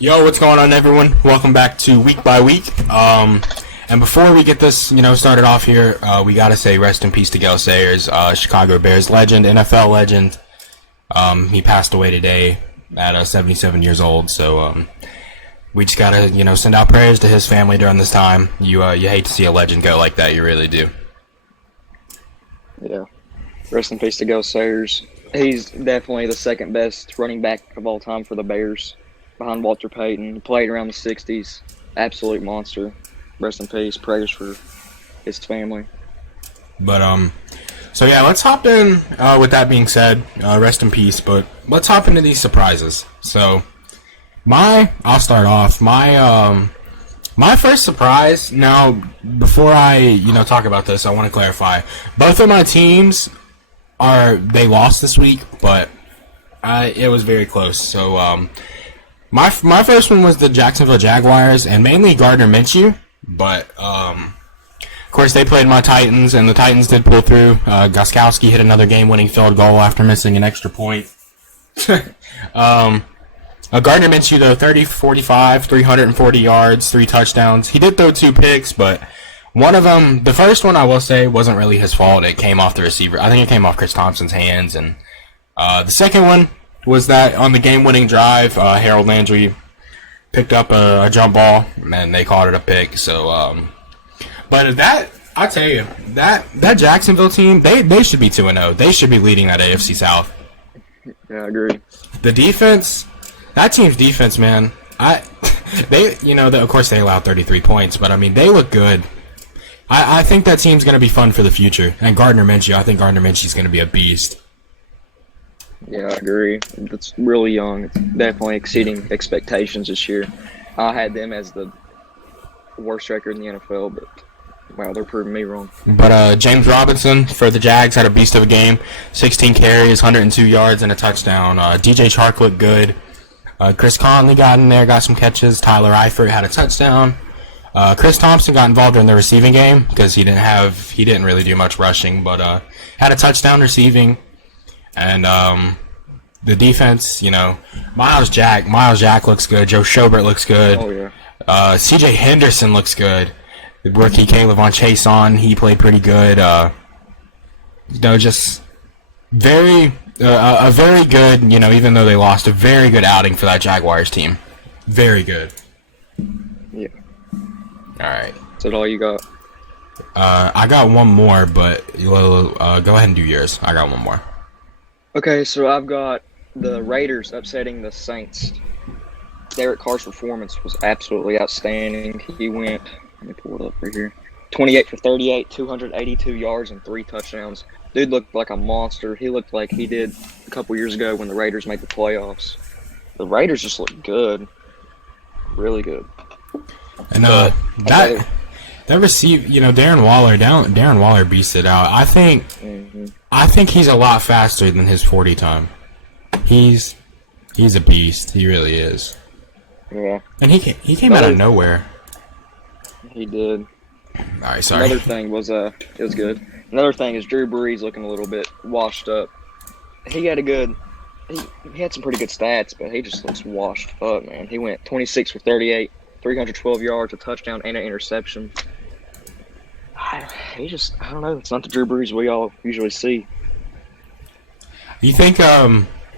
Yo, what's going on, everyone? Welcome back to Week by Week. And before we get this, started off here, we gotta say rest in peace to Gale Sayers, Chicago Bears legend, NFL legend. He passed away today at 77 years old. So we just gotta, send out prayers to his family during this time. You hate to see a legend go like that. You really do. Yeah. Rest in peace to Gale Sayers. He's definitely the second best running back of all time for the Bears, behind Walter Payton. He played around the 60s. Absolute monster. Rest in peace. Prayers for his family. But, so yeah, let's hop in, with that being said, rest in peace, but let's hop into these surprises. So, I'll start off. My first surprise, now, before I, talk about this, I want to clarify. Both of my teams they lost this week, but it was very close. So, my first one was the Jacksonville Jaguars, and mainly Gardner Minshew, but, of course, they played my Titans, and the Titans did pull through. Gostkowski hit another game-winning field goal after missing an extra point. Gardner Minshew, though, 30-45, 340 yards, 3 touchdowns. He did throw 2 picks, but one of them, the first one, I will say, wasn't really his fault. It came off the receiver. I think it came off Chris Thompson's hands. And the second one was that on the game-winning drive, Harold Landry picked up a jump ball, and they called it a pick. So, but I tell you, that Jacksonville team, they should be 2-0. They should be leading that AFC South. Yeah, I agree. The defense, that team's defense, man. Of course they allowed 33 points, but I mean they look good. I think that team's going to be fun for the future. And Gardner Minshew, I think Gardner Minshew's going to be a beast. Yeah, I agree. It's really young. It's definitely exceeding expectations this year. I had them as the worst record in the NFL, but wow, they're proving me wrong. But James Robinson for the Jags had a beast of a game. 16 carries, 102 yards, and a touchdown. DJ Chark looked good. Chris Conley got in there, got some catches. Tyler Eifert had a touchdown. Chris Thompson got involved in the receiving game because he didn't really do much rushing, but had a touchdown receiving. And the defense, Miles Jack looks good. Joe Schobert looks good. Oh yeah. CJ Henderson looks good. The rookie Caleb Chase he played pretty good. Just very a very good, even though they lost, a very good outing for that Jaguars team. Very good. Yeah. All right. Is that all you got? I got one more, but go ahead and do yours. I got one more. Okay, so I've got the Raiders upsetting the Saints. Derek Carr's performance was absolutely outstanding. He went, let me pull it up right here, 28 for 38, 282 yards, and 3 touchdowns. Dude looked like a monster. He looked like he did a couple years ago when the Raiders made the playoffs. The Raiders just looked good. Really good. And that Darren Waller beats it out. I think he's a lot faster than his 40 time. He's a beast. He really is. Yeah. And he came out of nowhere. He did. All right, sorry. Another thing was it was good. Another thing is Drew Brees looking a little bit washed up. He had he had some pretty good stats, but he just looks washed up, man. He went 26 for 38, 312 yards, a touchdown, and an interception. I don't know. It's not the Drew Brees we all usually see. You think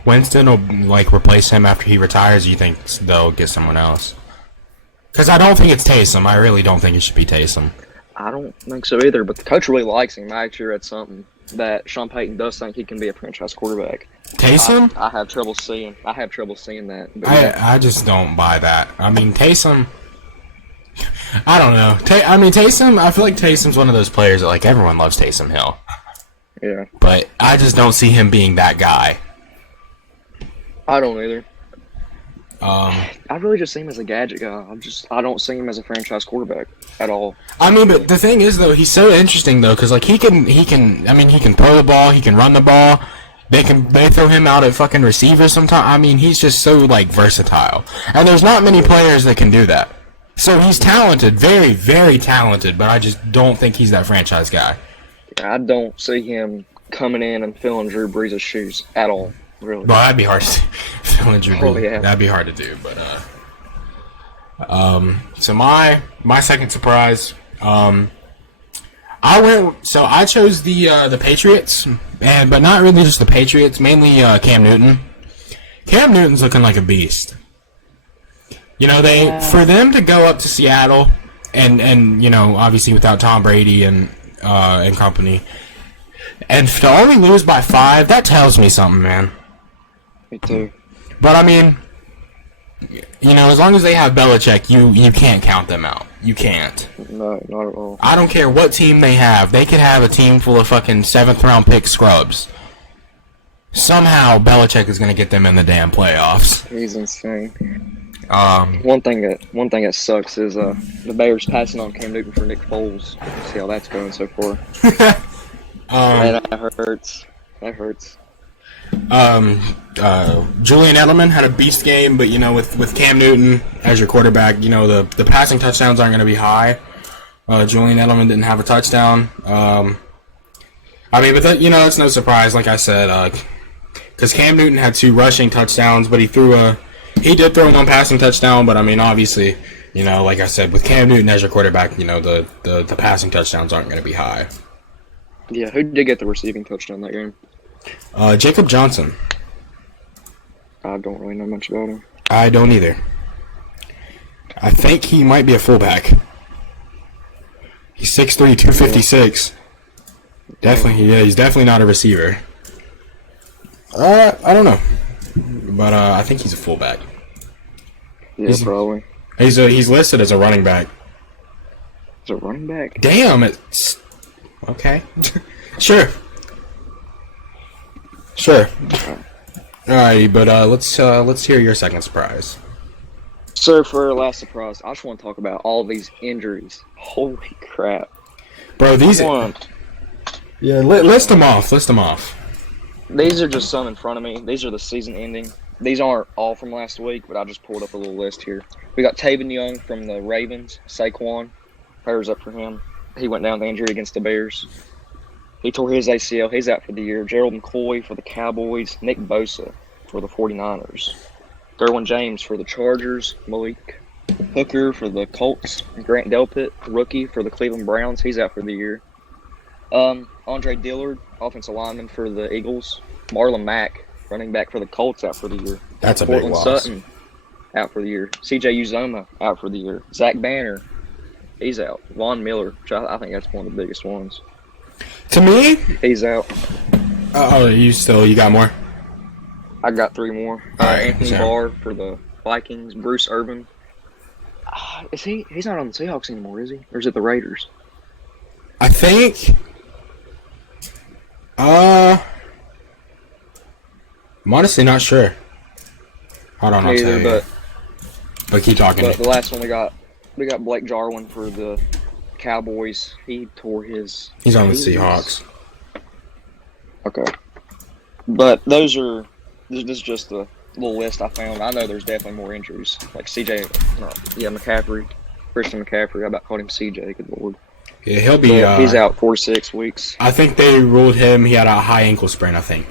Winston will replace him after he retires? Or you think they'll get someone else? Because I don't think it's Taysom. I really don't think it should be Taysom. I don't think so either, but the coach really likes him. I actually read something that Sean Payton does think he can be a franchise quarterback. Taysom? I have trouble seeing that. I just don't buy that. I mean, Taysom, I don't know. Taysom, I feel like Taysom's one of those players that, everyone loves Taysom Hill. Yeah. But I just don't see him being that guy. I don't either. I really just see him as a gadget guy. I don't see him as a franchise quarterback at all. But the thing is, though, he's so interesting, though, because he can throw the ball, he can run the ball. They throw him out at fucking receiver sometimes. He's just so versatile, and there's not many players that can do that. So he's talented, very, very talented, but I just don't think he's that franchise guy. I don't see him coming in and filling Drew Brees' shoes at all. Really. Well, that'd be hard to fill in Drew Brees. Oh, yeah. That'd be hard to do, but So my second surprise, I chose the Patriots, but not really just the Patriots, mainly Cam Newton. Cam Newton's looking like a beast. You know, for them to go up to Seattle and you know, obviously without Tom Brady and company, and to only lose by 5, that tells me something, man. Me too. But I mean, you know, as long as they have Belichick, you can't count them out. You can't. No, not at all. I don't care what team they have. They could have a team full of fucking 7th-round pick scrubs. Somehow, Belichick is going to get them in the damn playoffs. He's insane. One thing that sucks is the Bears passing on Cam Newton for Nick Foles. See how that's going so far. Man, that hurts. That hurts. Julian Edelman had a beast game, but you know, with Cam Newton as your quarterback, you know, the passing touchdowns aren't going to be high. Julian Edelman didn't have a touchdown. I mean, but that, you know, it's no surprise, like I said, because Cam Newton had 2 rushing touchdowns, but he did throw 1 passing touchdown. But I mean, obviously, you know, like I said, with Cam Newton as your quarterback, you know, the passing touchdowns aren't going to be high. Yeah, who did get the receiving touchdown that game? Jacob Johnson. I don't really know much about him. I don't either. I think he might be a fullback. He's 6'3", 256. Definitely, yeah, he's definitely not a receiver. I don't know. But I think he's a fullback. Yeah, probably. He's listed as a running back. Is it running back? Damn, it's... Okay. Sure. Alrighty, but let's hear your second surprise. So for our last surprise, I just want to talk about all these injuries. Holy crap. Bro, these... Yeah, list them off. These are just some in front of me. These are the season ending. These aren't all from last week, but I just pulled up a little list here. We got Taven Young from the Ravens. Saquon. Prayers up for him. He went down with injury against the Bears. He tore his ACL. He's out for the year. Gerald McCoy for the Cowboys. Nick Bosa for the 49ers. Derwin James for the Chargers. Malik Hooker for the Colts. Grant Delpit, rookie for the Cleveland Browns. He's out for the year. Andre Dillard, offensive lineman for the Eagles. Marlon Mack, running back for the Colts, out for the year. That's a Portland big loss. Sutton, out for the year. C.J. Uzoma, out for the year. Zach Banner, he's out. Von Miller, which I think that's one of the biggest ones. To me, he's out. You got more? I got 3 more. All right, Anthony Barr for the Vikings. Bruce Irvin. Is he? He's not on the Seahawks anymore, is he? Or is it the Raiders? I think. I'm honestly not sure. Hold on, I'll tell you. But keep talking. But the last one we got Blake Jarwin for the Cowboys. He tore his. He's on the Seahawks. Okay, but this is just a little list I found. I know there's definitely more injuries, like McCaffrey, Christian McCaffrey. I about called him CJ. Good lord. Yeah, he'll be. He's out 4 to 6 weeks. I think they ruled him. He had a high ankle sprain, I think.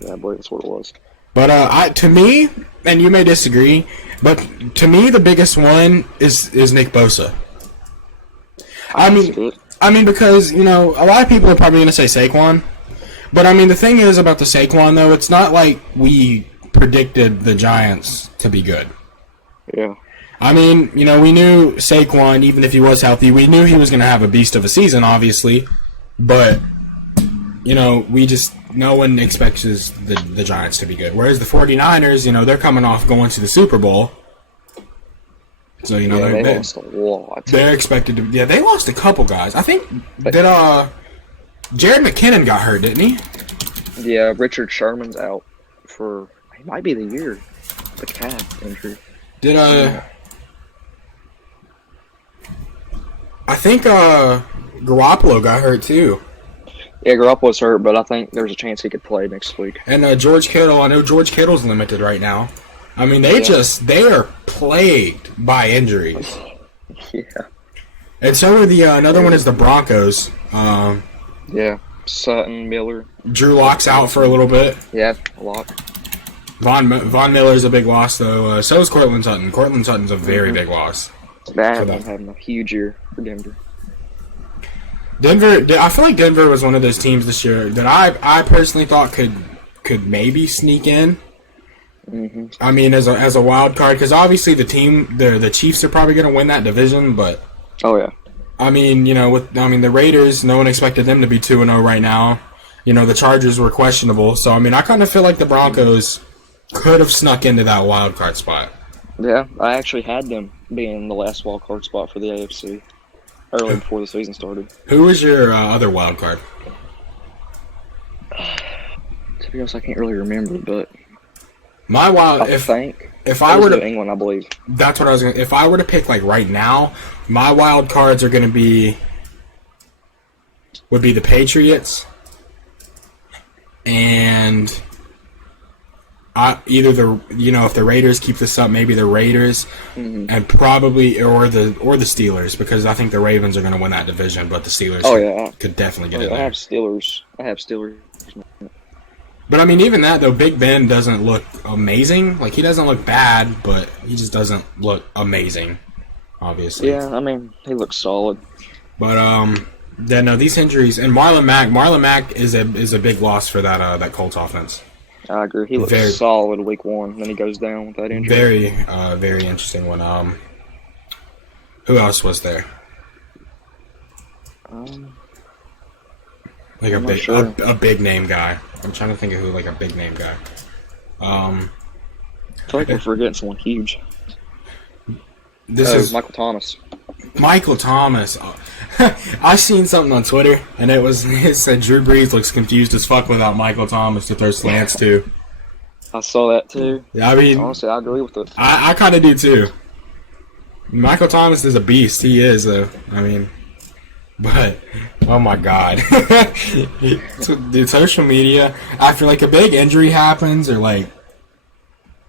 Yeah, I believe that's what it was. But to me, and you may disagree, but to me the biggest one is Nick Bosa. I mean, because you know a lot of people are probably going to say Saquon, but I mean the thing is about the Saquon though, it's not like we predicted the Giants to be good. Yeah. I mean, you know, we knew Saquon, even if he was healthy, we knew he was going to have a beast of a season, obviously. But, you know, no one expects the Giants to be good. Whereas the 49ers, you know, they're coming off going to the Super Bowl. So, you know, they lost a lot. They're expected to, yeah, they lost a couple guys. I think that, Jared McKinnon got hurt, didn't he? Yeah, Richard Sherman's out for, he might be the year, the calf injury. I think Garoppolo got hurt too. Yeah, Garoppolo's hurt, but I think there's a chance he could play next week. And George Kittle, I know George Kittle's limited right now. I mean, they are plagued by injuries. Yeah. And so are another one is the Broncos. Yeah, Sutton, Miller. Drew Lock's out for a little bit. Yeah, a lot. Von Miller's a big loss, though. So is Cortland Sutton. Cortland Sutton's a very big loss. Bad having a huge year for Denver. I feel like Denver was one of those teams this year that I personally thought could maybe sneak in. Mm-hmm. I mean, as a wild card, because obviously the Chiefs are probably going to win that division, but oh yeah, I mean, the Raiders, no one expected them to be 2-0 right now. The Chargers were questionable, so I mean, I kind of feel like the Broncos could have snuck into that wild card spot. Yeah, I actually had them being the last wild card spot for the AFC early before the season started. Who was your other wild card? To be honest, I can't really remember, but my wild. if I were to England, I believe that's what I was gonna. If I were to pick like right now, my wild cards are gonna would be the Patriots, and either if the Raiders keep this up, maybe the Raiders, and probably or the Steelers, because I think the Ravens are gonna win that division, but the Steelers could definitely get in there. I have Steelers. But I mean, even that though, Big Ben doesn't look amazing. Like, he doesn't look bad, but he just doesn't look amazing. Obviously. Yeah, I mean, he looks solid. But these injuries and Marlon Mack is a big loss for that Colts offense. I agree. He looks solid week 1, then he goes down with that injury. Very interesting one. Who else was there? Like a big name guy. I'm trying to think of who, like a big name guy. I feel like we're forgetting someone huge. This is Michael Thomas. Michael Thomas. I seen something on Twitter, and it said Drew Brees looks confused as fuck without Michael Thomas to throw slants to. I saw that too. Yeah, I mean, honestly, I agree with it. I kind of do too. Michael Thomas is a beast. He is, though. I mean. But, oh my god. Dude, social media, after like a big injury happens, or like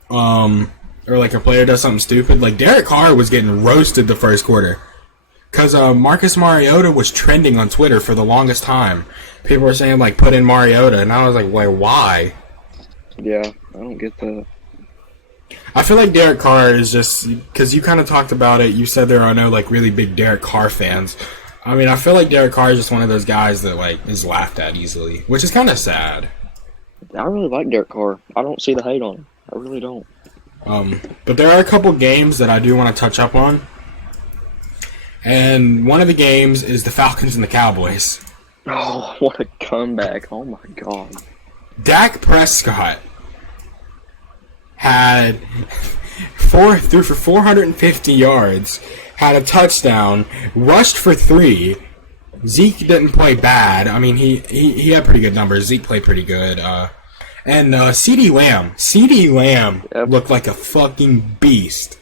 a player does something stupid, like Derek Carr was getting roasted the first quarter. Because Marcus Mariota was trending on Twitter for the longest time. People were saying, like, put in Mariota, and I was like, wait, why? Yeah, I don't get that. I feel like Derek Carr is just, because you kind of talked about it, you said there are no, like, really big Derek Carr fans. I mean, I feel like Derek Carr is just one of those guys that, like, is laughed at easily, which is kind of sad. I really like Derek Carr. I don't see the hate on him. I really don't. But there are a couple games that I do want to touch up on. And one of the games is the Falcons and the Cowboys. Oh, what a comeback. Oh, my God. Dak Prescott threw for 450 yards, had a touchdown, rushed for 3. Zeke didn't play bad. I mean, he had pretty good numbers. Zeke played pretty good. And CeeDee Lamb looked like a fucking beast.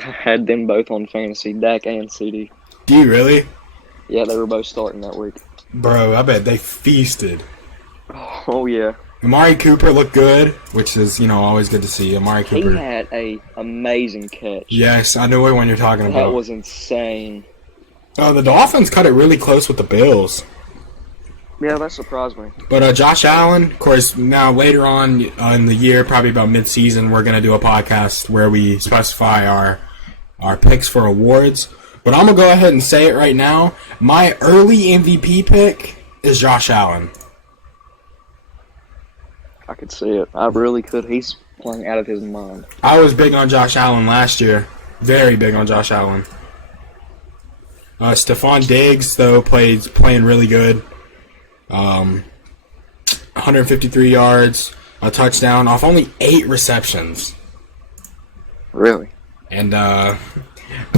I had them both on fantasy, Dak and CD. Do you really? Yeah, they were both starting that week. Bro, I bet they feasted. Oh yeah. Amari Cooper looked good, which is, always good to see. Amari Cooper. He had a amazing catch. Yes, I know what one you're talking about. That was insane. The Dolphins cut it really close with the Bills. Yeah, that surprised me. But Josh Allen, of course, now later on in the year, probably about mid-season, we're going to do a podcast where we specify our picks for awards. But I'm going to go ahead and say it right now. My early MVP pick is Josh Allen. I could see it. I really could. He's playing out of his mind. I was big on Josh Allen last year. Very big on Josh Allen. Stephon Diggs, though, playing really good. 153 yards, a touchdown off only 8 receptions. Really? And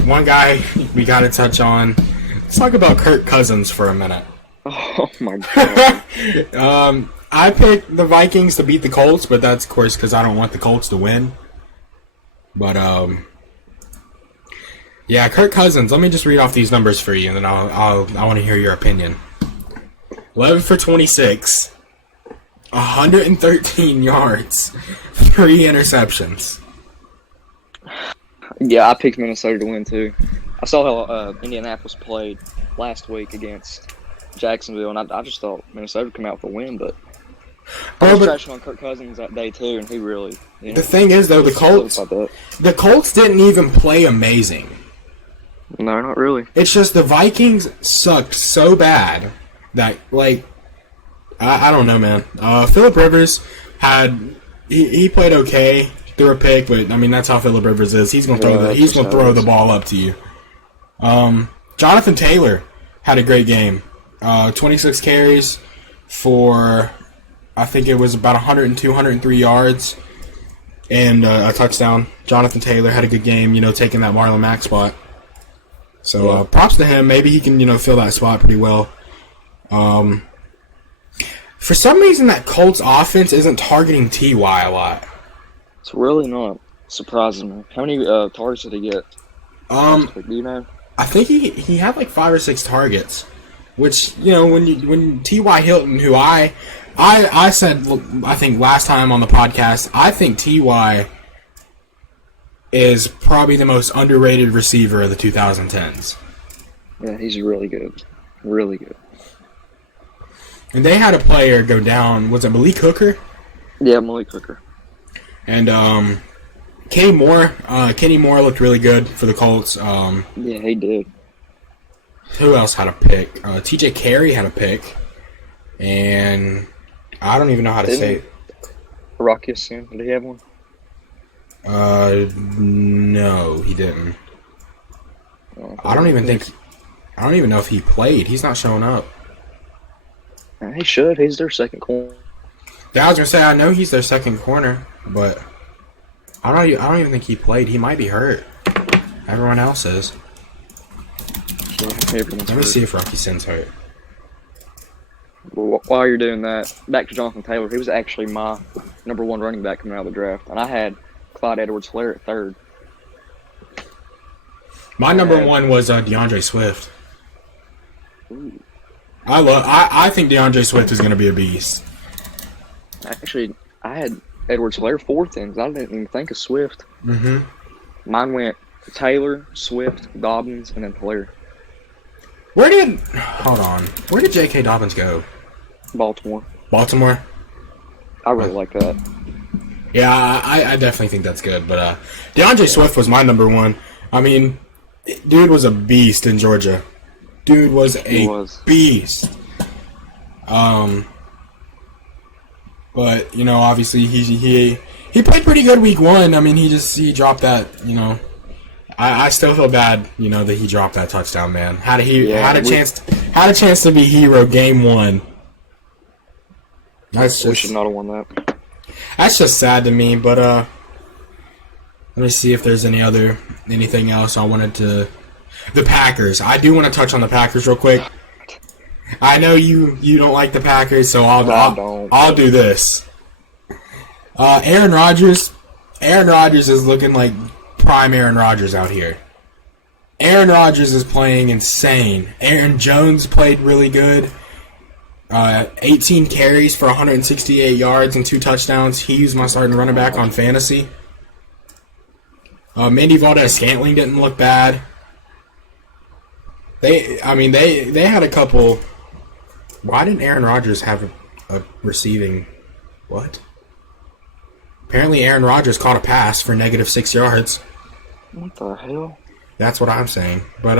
one guy we got to touch on. Let's talk about Kirk Cousins for a minute. Oh my god. I picked the Vikings to beat the Colts, but that's of course because I don't want the Colts to win. But yeah, Kirk Cousins. Let me just read off these numbers for you, and then I want to hear your opinion. 11 for 26, 113 yards, 3 interceptions. Yeah, I picked Minnesota to win too. I saw how Indianapolis played last week against Jacksonville, and I just thought Minnesota would come out with a win, but I was but trashing on Kirk Cousins that day too, and he really. the thing is, though, the Colts didn't even play amazing. No, not really. It's just the Vikings sucked so bad that, like, I don't know, man. Phillip Rivers he played okay, threw a pick, but I mean that's how Phillip Rivers is. He's gonna throw the ball up to you. Jonathan Taylor had a great game. 26 carries for, I think it was about 102, 103 yards and a touchdown. Jonathan Taylor had a good game, taking that Marlon Mack spot. So props to him. Maybe he can, fill that spot pretty well. For some reason, that Colts offense isn't targeting T.Y. a lot. It's really not surprising me. How many targets did he get? Do you know? I think he had like 5 or 6 targets, which when T.Y. Hilton, who I said I think last time on the podcast, I think T.Y. is probably the most underrated receiver of the 2010s. Yeah, he's really good, really good. And they had a player go down. Was it Malik Hooker? Yeah, Malik Hooker. And Kenny Moore. Kenny Moore looked really good for the Colts. Yeah, he did. Who else had a pick? T.J. Carey had a pick. And I don't even know how to say it. Rocky Sin, did he have one? No, he didn't. I don't even know if he played. He's not showing up. He should. He's their second corner. Yeah, I was gonna say I know he's their second corner, but I don't even think he played. He might be hurt. Everyone else is. Yeah, Let me see if Rocky Sin's hurt. Well, while you're doing that, back to Jonathan Taylor. He was actually my number 1 running back coming out of the draft, and I had Clyde Edwards-Helaire at 3rd. My number 1 was DeAndre Swift. Ooh. I think DeAndre Swift is going to be a beast. Actually, I had Edwards-Helaire 4th, and I didn't even think of Swift. Mm-hmm. Mine went Taylor, Swift, Dobbins, and then Helaire. Where did J.K. Dobbins go? Baltimore. Baltimore? I really like that. Yeah, I definitely think that's good. But DeAndre Swift was my number 1. I mean, dude was a beast in Georgia. Dude was a beast. But obviously he played pretty good week 1. I mean, he dropped that. I still feel bad. That he dropped that touchdown. Man, had a chance to be hero game 1. We should not have won that. That's just sad to me. But let me see if there's anything else I wanted to. The Packers. I do want to touch on the Packers real quick. I know you don't like the Packers, so I'll do this. Aaron Rodgers. Aaron Rodgers is looking like prime Aaron Rodgers out here. Aaron Rodgers is playing insane. Aaron Jones played really good. 18 carries for 168 yards and 2 touchdowns. He's my starting running back on fantasy. Mandy Valdez-Scantling didn't look bad. They had a couple. Why didn't Aaron Rodgers have a receiving? What? Apparently Aaron Rodgers caught a pass for -6 yards. What the hell? That's what I'm saying. But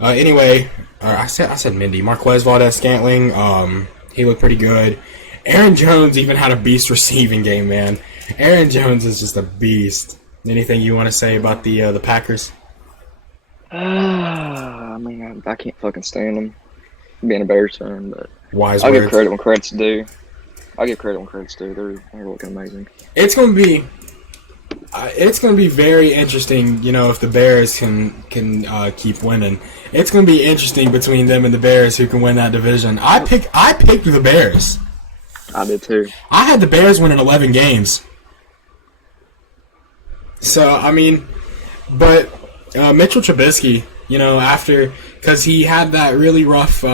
anyway, I said Mindy. Marquez Valdez-Scantling. He looked pretty good. Aaron Jones even had a beast receiving game, man. Aaron Jones is just a beast. Anything you want to say about the Packers? I mean, I can't fucking stand them. Being a Bears fan, but Wise I'll words. give credit when credit's due. They're looking amazing. It's gonna be very interesting. If the Bears can keep winning, it's gonna be interesting between them and the Bears who can win that division. I picked the Bears. I did too. I had the Bears winning 11 games. So I mean, but Mitchell Trubisky, because he had that really rough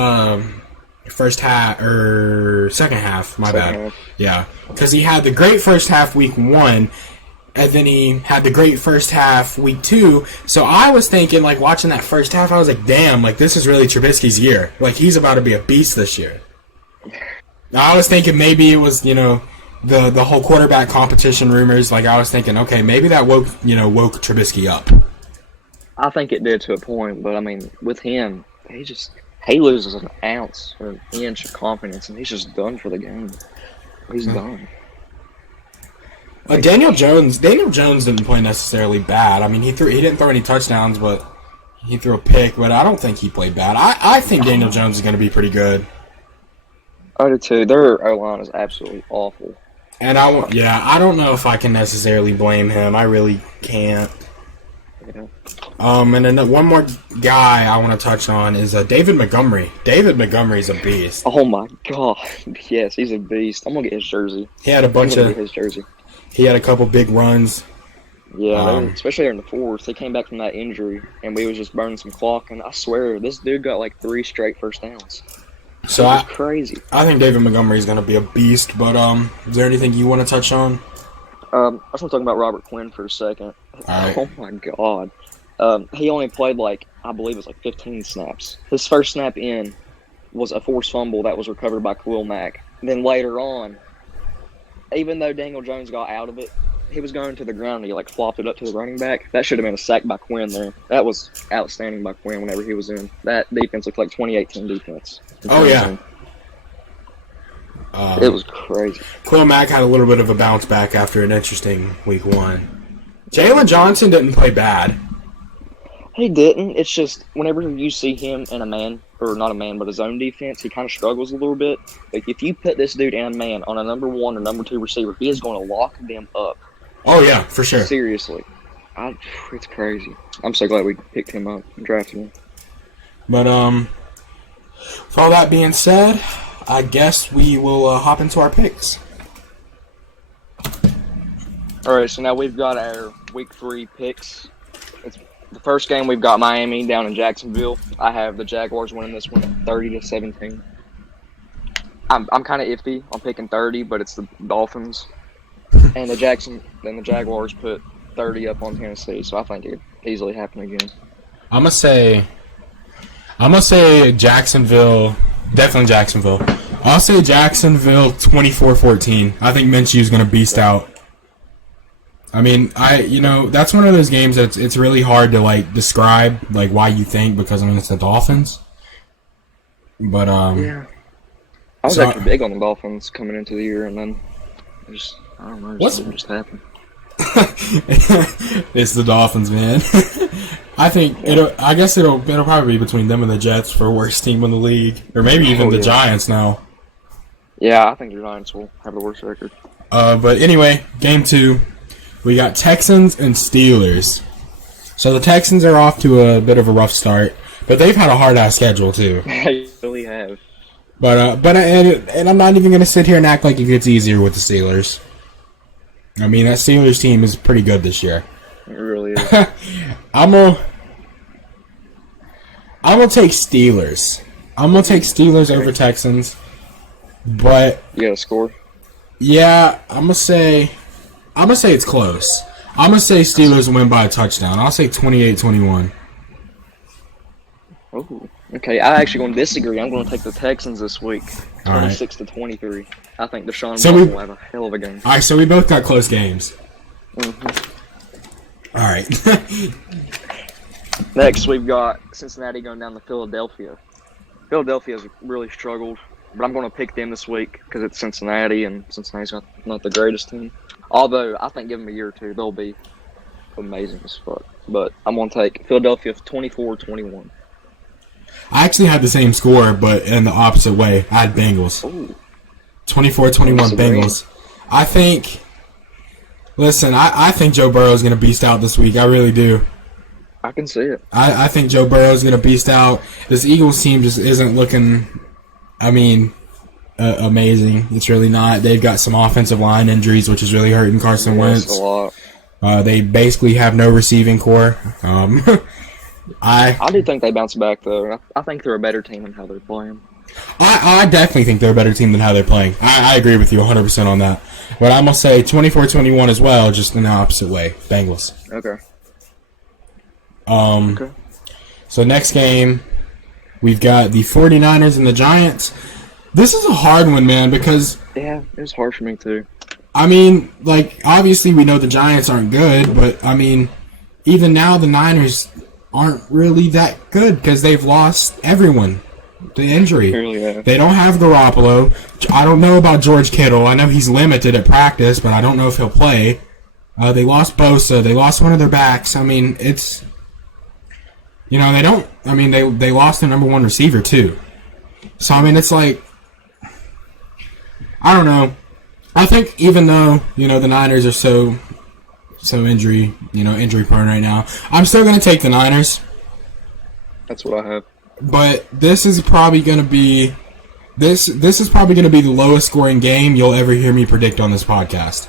first half or second half. My bad. Yeah, because he had the great first half week 1, and then he had the great first half week 2. So I was thinking, like watching that first half, I was like, damn, like this is really Trubisky's year. Like he's about to be a beast this year. I was thinking maybe it was, the whole quarterback competition rumors. Like, I was thinking, okay, maybe that woke Trubisky up. I think it did to a point, but I mean, with him, he loses an ounce or an inch of confidence, and he's just done for the game. He's done. Daniel Jones didn't play necessarily bad. I mean, he didn't throw any touchdowns, but he threw a pick. But I don't think he played bad. I think Daniel Jones is going to be pretty good. I do too. Their O-line is absolutely awful. And I don't know if I can necessarily blame him. I really can't. Yeah. And then one more guy I want to touch on is David Montgomery. David Montgomery's a beast. Oh my god, yes, he's a beast. I'm gonna get his jersey. He had his jersey. He had a couple big runs. Yeah, especially in the fourth. They came back from that injury, and we was just burning some clock. And I swear, this dude got like 3 straight first downs. So it was crazy. I think David Montgomery is going to be a beast. But is there anything you want to touch on? I just want to talk about Robert Quinn for a second. Right. Oh my god, he only played I believe it was 15 snaps. His first snap in was a forced fumble that was recovered by Khalil Mack. Then later on, even though Daniel Jones got out of it, he was going to the ground and he flopped it up to the running back. That should have been a sack by Quinn there. That was outstanding by Quinn whenever he was in. That defense looked like 2018 defense. Oh, yeah. It was crazy. Khalil Mack had a little bit of a bounce back after an interesting week 1. Jalen Johnson didn't play bad. He didn't. It's just whenever you see him in a man, or not a man, but a zone defense, he kind of struggles a little bit. Like, if you put this dude in a man on a number 1 or number 2 receiver, he is going to lock them up. Oh, yeah, for sure. Seriously. It's crazy. I'm so glad we picked him up and drafted him. But, with all that being said, I guess we will hop into our picks. All right, so now we've got our Week 3 picks. It's the first game. We've got Miami down in Jacksonville. I have the Jaguars winning this one 30-17. I'm kind of iffy on picking 30, but it's the Dolphins. And the Jaguars put 30 up on Tennessee, so I think it could easily happen again. I'm gonna say Jacksonville. Definitely Jacksonville. I'll say Jacksonville 24-14. I think Minshew's gonna beast out. I mean, that's one of those games that it's really hard to describe why you think, because it's the Dolphins. But yeah, I was actually big on the Dolphins coming into the year, and then I don't know, something just happened. It's the Dolphins, man. I think I guess it'll probably be between them and the Jets for worst team in the league, or maybe even the Giants now. Yeah, I think the Giants will have the worst record. But anyway, game 2. We got Texans and Steelers. So the Texans are off to a bit of a rough start, but they've had a hard-ass schedule too. They really have. But I'm not even going to sit here and act like it gets easier with the Steelers. I mean, that Steelers team is pretty good this year. It really is. I'm gonna take Steelers. I'm gonna take Steelers over Texans. But you got a score? Yeah, I'm gonna say it's close. I'm gonna say Steelers win by a touchdown. I'll say 28-21. Oh, okay. I actually going to disagree. I'm going to take the Texans this week, 26-23. I think Deshaun Watson will have a hell of a game. All right, so we both got close games. Mm-hmm. All right. Next, we've got Cincinnati going down to Philadelphia. Philadelphia's really struggled, but I'm going to pick them this week because it's Cincinnati, and Cincinnati's not the greatest team. Although, I think give them a year or two, they'll be amazing as fuck. But I'm going to take Philadelphia 24-21. I actually had the same score, but in the opposite way. I had Bengals. 24-21 Bengals. I think Joe Burrow is going to beast out this week. I really do. I can see it. I think Joe Burrow is going to beast out. This Eagles team just isn't looking, amazing. It's really not. They've got some offensive line injuries, which is really hurting Carson Wentz. A lot. They basically have no receiving core. I do think they bounce back, though. I think they're a better team than how they're playing. I definitely think they're a better team than how they're playing. I agree with you 100% on that. But I'm going to say 24-21 as well, just in the opposite way. Bengals. Okay. So next game, we've got the 49ers and the Giants. This is a hard one, man, because Yeah, it was hard for me too. I mean, like, obviously we know the Giants aren't good, but I mean, even now the Niners aren't really that good because they've lost everyone to injury. Really, yeah. They don't have Garoppolo. I don't know about George Kittle. I know he's limited at practice, but I don't know if he'll play. They lost Bosa. They lost one of their backs. I mean, it's... You know, they don't... I mean, they lost their number one receiver, too. So, I mean, it's like... I don't know. I think even though, you know, the Niners are so injury prone right now, I'm still going to take the Niners. That's what I have. But this is probably going to be this is probably going to be the lowest scoring game you'll ever hear me predict on this podcast.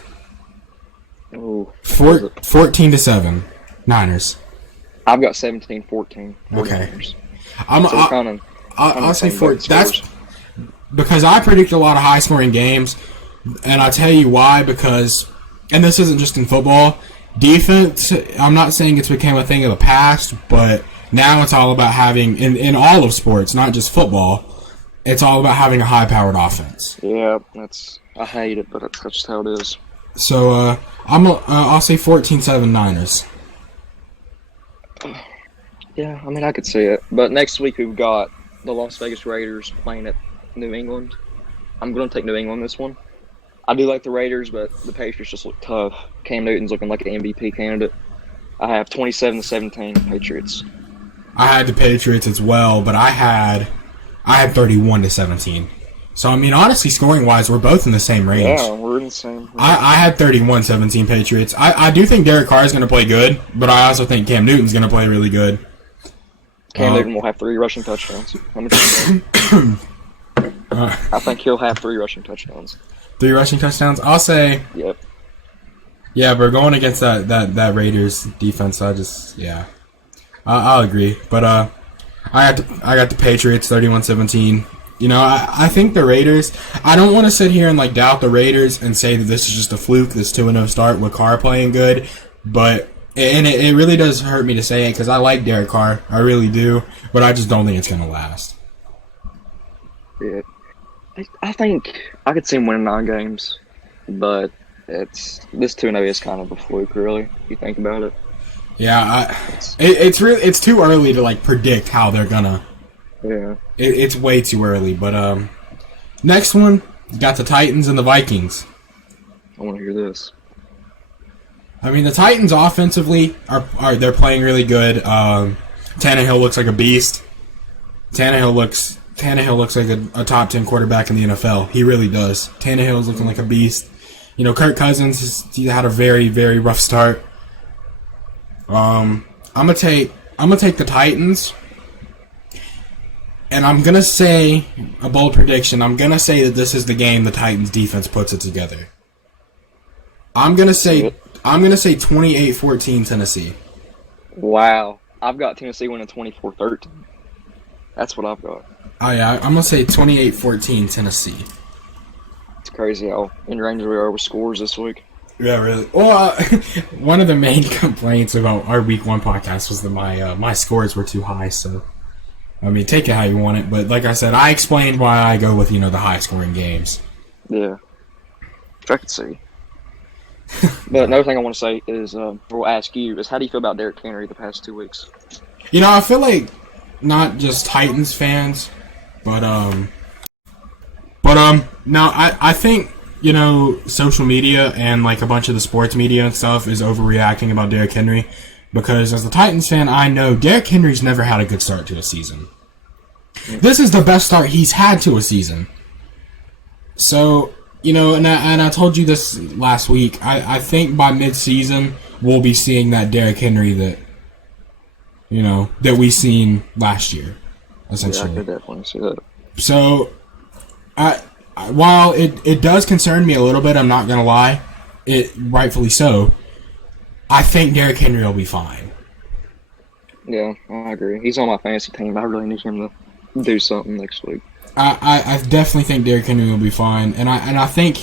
Oh, 14-7 Niners. I've got 17-14. Okay. I'll say 14. That's because I predict a lot of high scoring games, and I'll tell you why. Because, and this isn't just in football, defense. I'm not saying it's become a thing of the past, but now it's all about having in all of sports, not just football. It's all about having a high-powered offense. Yeah, I hate it, but that's just how it is. So I'll say 14-7 Niners. Yeah, I mean, I could see it. But next week we've got the Las Vegas Raiders playing at New England. I'm going to take New England this one. I do like the Raiders, but the Patriots just look tough. Cam Newton's looking like an MVP candidate. I have 27-17 Patriots. I had the Patriots as well, but I had 31-17. So, I mean, honestly, scoring-wise, we're both in the same range. Yeah, we're in the same range. I had 31-17 Patriots. I do think Derek Carr is going to play good, but I also think Cam Newton's going to play really good. Cam Newton will have 3 rushing touchdowns. How much I think he'll have 3 rushing touchdowns. 3 rushing touchdowns? I'll say... Yep. Yeah, but going against that Raiders defense, I'll agree. But I got the Patriots 31-17. You know, I think the Raiders, I don't want to sit here and like doubt the Raiders and say that this is just a fluke, this 2-0 start with Carr playing good, but it really does hurt me to say it because I like Derek Carr, I really do, but I just don't think it's going to last. Yeah. I think I could see him winning 9 games, but this 2-0 is kind of a fluke, really, if you think about it. Yeah, it's too early to like predict how they're gonna. Yeah. It's way too early, but next one, you got the Titans and the Vikings. I want to hear this. I mean, the Titans offensively they're playing really good. Tannehill looks like a beast. Tannehill looks like a top 10 quarterback in the NFL. He really does. Tannehill's looking like a beast. You know, Kirk Cousins he had a very, very rough start. I'm gonna take the Titans, and I'm gonna say a bold prediction. I'm gonna say that this is the game the Titans defense puts it together. I'm gonna say 28-14 Tennessee. Wow, I've got Tennessee winning 24-13. That's what I've got. Oh yeah, I'm gonna say 28-14 Tennessee. It's crazy how in range we are with scores this week. Yeah, really. Well, one of the main complaints about our Week 1 podcast was that my scores were too high. So, I mean, take it how you want it. But like I said, I explained why I go with the high scoring games. Yeah, which I could see. But another thing I want to say is, we'll ask you is how do you feel about Derrick Henry the past 2 weeks? You know, I feel like not just Titans fans, but no, I think. You know, social media and like a bunch of the sports media and stuff is overreacting about Derrick Henry because as a Titans fan, I know Derrick Henry's never had a good start to a season. This is the best start he's had to a season. So, you know, and I told you this last week, I think by mid-season we'll be seeing that Derrick Henry that we seen last year, essentially. Yeah, I could definitely see that. So, while it does concern me a little bit, I'm not going to lie, it rightfully so, I think Derrick Henry will be fine. Yeah, I agree. He's on my fantasy team. I really need him to do something next week. I definitely think Derrick Henry will be fine, and I think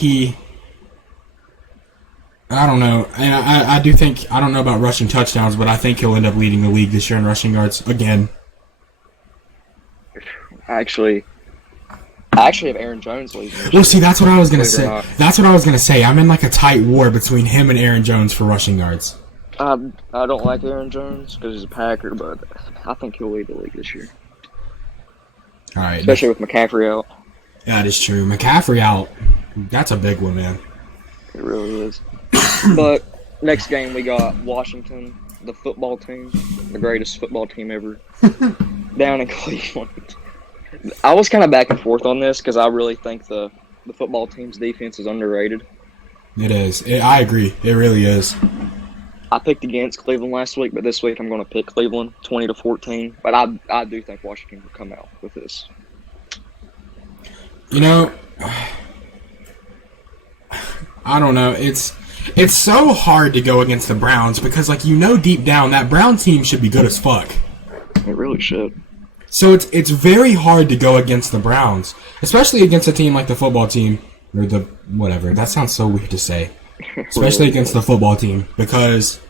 I don't know, and I do think, I don't know about rushing touchdowns, but I think he'll end up leading the league this year in rushing yards again. Actually, I actually have Aaron Jones leading. Well, see, that's what I was gonna Believe it or say. not. That's what I was gonna say. I'm in like a tight war between him and Aaron Jones for rushing yards. I don't like Aaron Jones because he's a Packer, but I think he'll lead the league this year, All right, especially with McCaffrey out. that is true. McCaffrey out. That's a big one, man. It really is. But next game we got Washington, the football team, the greatest football team ever, down in Cleveland. I was kind of back and forth on this because I really think the football team's defense is underrated. It is. I agree. It really is. I picked against Cleveland last week, but this week I'm going to pick Cleveland 20-14. But I do think Washington will come out with this. You know, I don't know. It's so hard to go against the Browns because, like, deep down that Brown team should be good as fuck. It really should. So it's very hard to go against the Browns, especially against a team like the football team or the whatever. That sounds so weird to say. Especially Really against the football team because,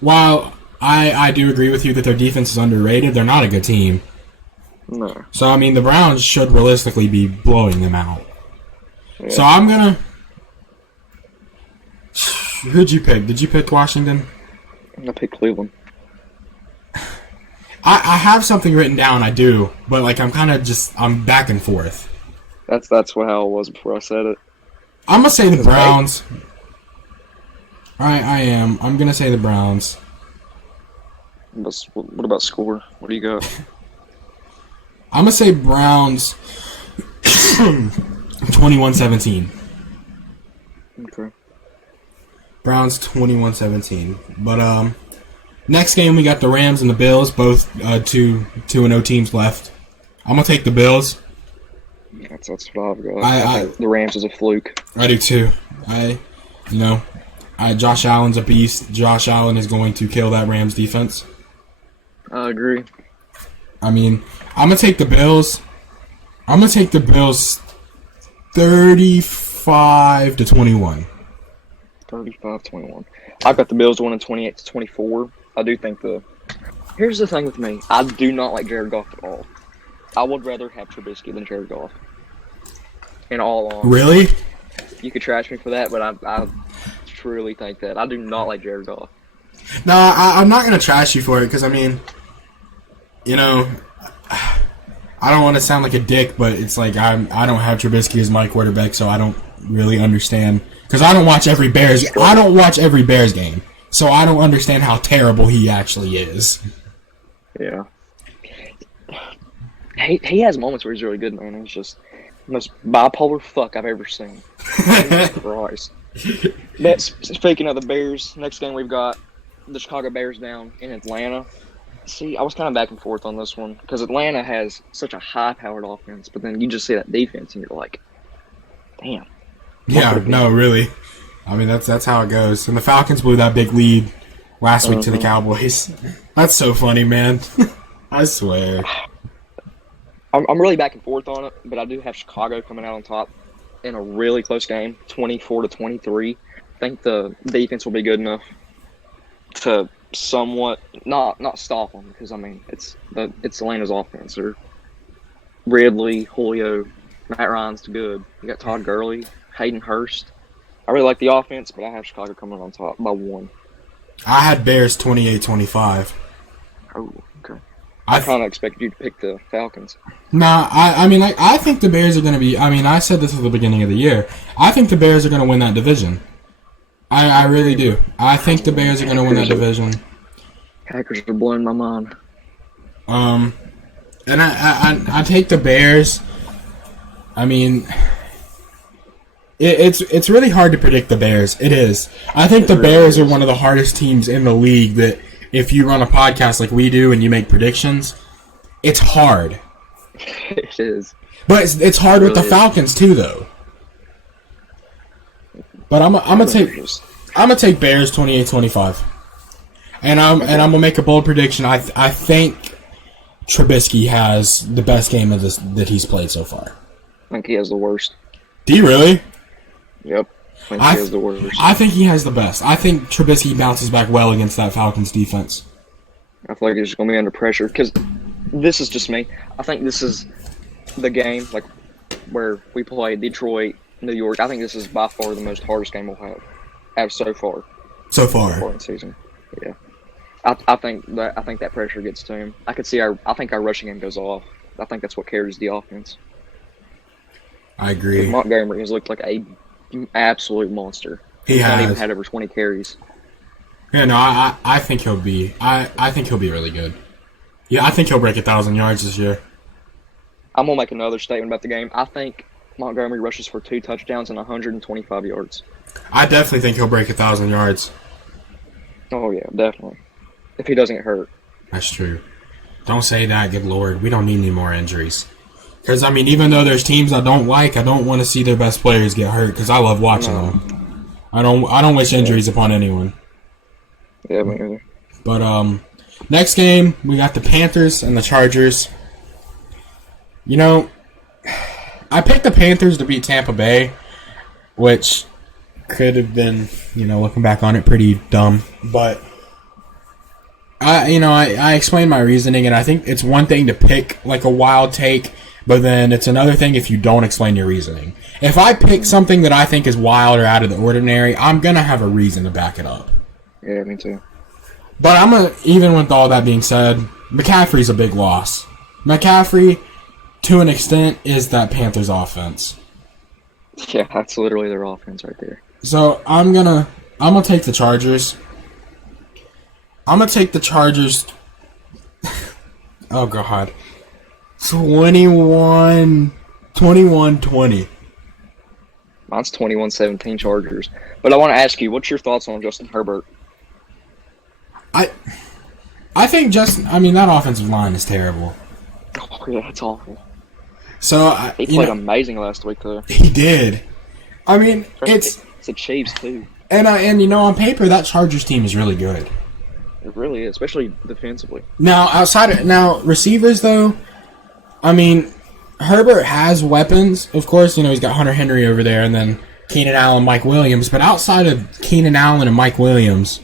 while I do agree with you that their defense is underrated, they're not a good team. No. So, I mean, the Browns should realistically be blowing them out. Yeah. So, I'm going to... Who'd you pick? Did you pick Washington? I'm going to pick Cleveland. I have something written down, I do, but, like, I'm back and forth. That's how it was before I said it. I'm going to say the Browns. I am. I'm going to say the Browns. What about score? What do you got? I'm going to say Browns 21-17. Okay. Browns 21-17. But next game we got the Rams and the Bills, both 2-0 teams left. I'm going to take the Bills. That's what I've got. I think the Rams is a fluke. I do too. Josh Allen's a beast. Josh Allen is going to kill that Rams defense. I agree. I mean, I'm going to take the Bills. I'm going to take the Bills 35-21. 35-21. I've got the Bills winning 28-24. I do think Here's the thing with me. I do not like Jared Goff at all. I would rather have Trubisky than Jared Goff. In all honesty. Really? You could trash me for that, but I truly think that. I do not like Jared Goff. No, I'm not going to trash you for it because, I mean, I don't want to sound like a dick, but it's like I don't have Trubisky as my quarterback, so I don't really understand. Because I don't watch every Bears game, so I don't understand how terrible he actually is. Yeah. He has moments where he's really good, man. He's just the most bipolar fuck I've ever seen. Christ. But speaking of the Bears, next game we've got the Chicago Bears down in Atlanta. See, I was kind of back and forth on this one because Atlanta has such a high-powered offense, but then you just see that defense and you're like, damn. Yeah, no, really. I mean, that's how it goes. And the Falcons blew that big lead last week to the Cowboys. That's so funny, man. I swear. I'm really back and forth on it, but I do have Chicago coming out on top in a really close game, 24-23. I think the defense will be good enough to somewhat not stop them because I mean it's Atlanta's offense. They're Ridley, Julio, Matt Ryan's good. You got Todd Gurley, Hayden Hurst. I really like the offense, but I have Chicago coming on top by 1. I had Bears 28-25. Oh, okay. I kind of expected you to pick the Falcons. Nah, I think the Bears are going to be... I mean, I said this at the beginning of the year. I think the Bears are going to win that division. I really do. I think the Bears are going to win that division. Packers are blowing my mind. And I take the Bears. I mean... It's really hard to predict the Bears. It is. I think the Bears are one of the hardest teams in the league that if you run a podcast like we do and you make predictions, it's hard. It is. But it's hard with the Falcons too, though. But I'm gonna take Bears 28-25, and I'm gonna make a bold prediction. I think Trubisky has the best game of this that he's played so far. I think he has the worst. Do you really? Yep. I think he has the worst. I think he has the best. I think Trubisky bounces back well against that Falcons defense. I feel like he's going to be under pressure because this is just me. I think this is the game, like where we play Detroit, New York, I think this is by far the most hardest game we'll have so far. So far in the season. Yeah. I think that pressure gets to him. I think our rushing game goes off. I think that's what carries the offense. I agree. Montgomery has looked like an absolute monster. He's not even had over 20 carries. Yeah, no, I think he'll be. I think he'll be really good. Yeah, I think he'll break 1,000 yards this year. I'm gonna make another statement about the game. I think Montgomery rushes for 2 touchdowns and 125 yards. I definitely think he'll break 1,000 yards. Oh yeah, definitely. If he doesn't get hurt. That's true. Don't say that, good Lord. We don't need any more injuries. Because, I mean, even though there's teams I don't like, I don't want to see their best players get hurt because I love watching them. I don't wish injuries upon anyone. Yeah, me either. But, next game, we got the Panthers and the Chargers. You know, I picked the Panthers to beat Tampa Bay, which could have been, looking back on it, pretty dumb. But I explained my reasoning, and I think it's one thing to pick like a wild take, but then it's another thing if you don't explain your reasoning. If I pick something that I think is wild or out of the ordinary, I'm gonna have a reason to back it up. Yeah, me too. But even with all that being said, McCaffrey's a big loss. McCaffrey, to an extent, is that Panthers offense. Yeah, that's literally their offense right there. So I'm gonna take the Chargers. I'm going to take the Chargers. Oh, God. 21-20. Mine's 21-17 Chargers. But I want to ask you, what's your thoughts on Justin Herbert? I think that offensive line is terrible. Oh, yeah, it's awful. So he played amazing last week, though. He did. I mean, it's the Chiefs, too. And on paper, that Chargers team is really good. It really is, especially defensively. Now, receivers, though, I mean, Herbert has weapons. Of course, he's got Hunter Henry over there, and then Keenan Allen, Mike Williams. But outside of Keenan Allen and Mike Williams,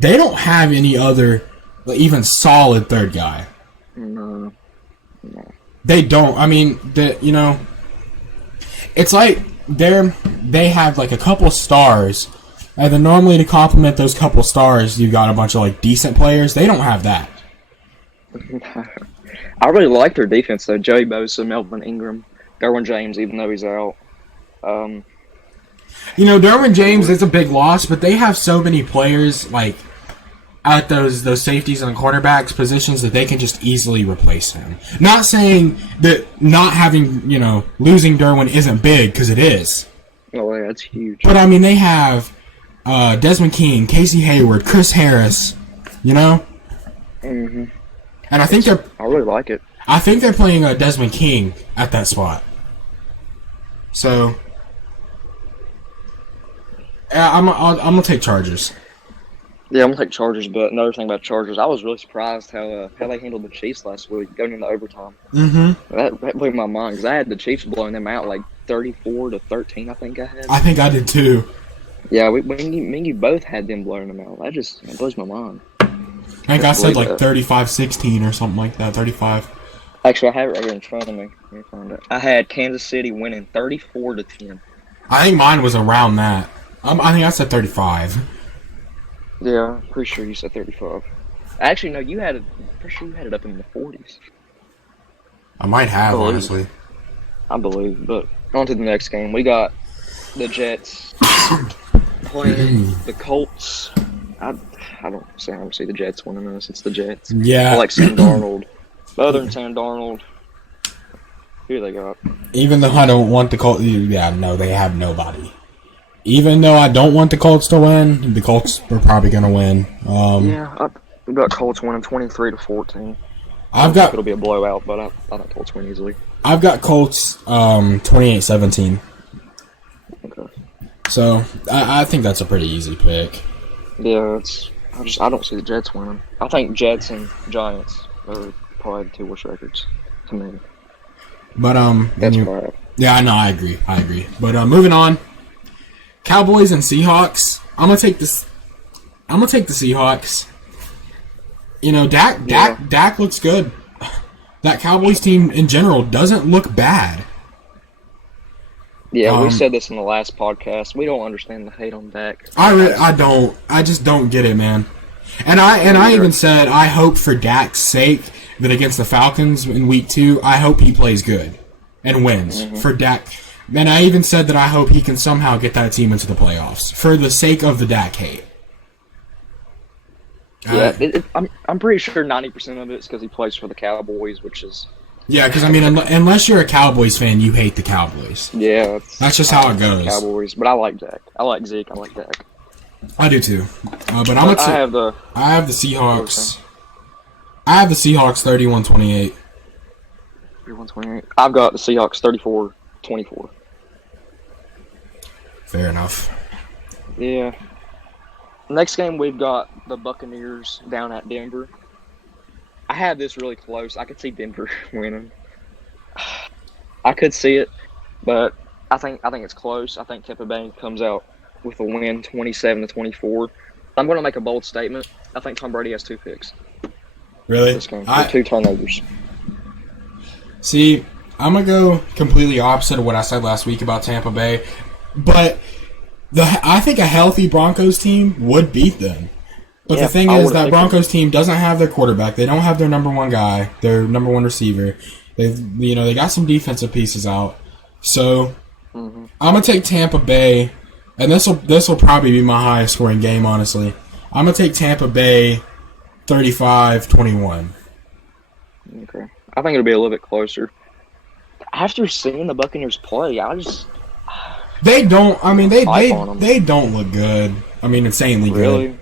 they don't have any other, even solid third guy. No. They don't. I mean, it's like they have like a couple stars. And then normally to complement those couple stars, you've got a bunch of decent players. They don't have that. I really like their defense though. Joey Bosa, Melvin Ingram, Derwin James, even though he's out. Derwin James is a big loss, but they have so many players at those safeties and cornerbacks positions that they can just easily replace him. Not saying that not having losing Derwin isn't big, because it is. Oh yeah, that's huge. But I mean, they have Desmond King, Casey Hayward, Chris Harris, Mm-hmm. And I think I really like it. I think they're playing Desmond King at that spot. So, yeah, I'm gonna take Chargers. Yeah, I'm gonna take Chargers. But another thing about Chargers, I was really surprised how they handled the Chiefs last week, going into overtime. Mm-hmm. That blew my mind because I had the Chiefs blowing them out 34-13. I think I had. I think I did too. Yeah, me and you both had them blowing them out. That blows my mind. I think I said 35-16 or something like that. 35. Actually, I have it right here in front of me. Let me find it. I had Kansas City winning 34-10. I think mine was around that. I think I said 35. Yeah, I'm pretty sure you said 35. Actually, no, you had it. Pretty sure you had it up in the 40s. I might have, honestly. I believe. But on to the next game. We got the Jets playing the Colts. I don't see the Jets winning this. It's the Jets. Yeah. I like Sam Darnold. Other than Sam Darnold, who they got? Even though I don't want the Colts, they have nobody. Even though I don't want the Colts to win, the Colts are probably going to win. I've got Colts winning 23-14. It'll be a blowout, but I think Colts win easily. I've got Colts 28-17. Okay. So I think that's a pretty easy pick. Yeah, I don't see the Jets winning. I think Jets and Giants are probably the two worst records to me. But that's right. Yeah, no, I agree. But moving on, Cowboys and Seahawks. I'm gonna take this. I'm gonna take the Seahawks. Dak looks good. that Cowboys team in general doesn't look bad. Yeah, we said this in the last podcast. We don't understand the hate on Dak. I don't. I just don't get it, man. And I even said I hope for Dak's sake that against the Falcons in Week 2, I hope he plays good and wins for Dak. And I even said that I hope he can somehow get that team into the playoffs for the sake of the Dak hate. Yeah, I'm pretty sure 90% of it is because he plays for the Cowboys, which is... Yeah, because, I mean, unless you're a Cowboys fan, you hate the Cowboys. Yeah. That's just how it goes. Cowboys, but I like Dak. I like Zeke. I like Dak. I do, too. But I have the Seahawks. I have the Seahawks 31-28. 31-28. I've got the Seahawks 34-24. Fair enough. Yeah. Next game, we've got the Buccaneers down at Denver. I had this really close. I could see Denver winning. I could see it, but I think it's close. I think Tampa Bay comes out with a win, 27-24. I'm going to make a bold statement. I think Tom Brady has 2 picks. Really? This game, 2 turnovers. See, I'm going to go completely opposite of what I said last week about Tampa Bay, but I think a healthy Broncos team would beat them. But the thing is, that Broncos team doesn't have their quarterback. They don't have their number one guy, their number one receiver. They got some defensive pieces out. So I'm gonna take Tampa Bay, and this will probably be my highest scoring game, honestly. I'm gonna take Tampa Bay 35-21. Okay, I think it'll be a little bit closer. After seeing the Buccaneers play, they don't. I mean, they don't look good. I mean, insanely good.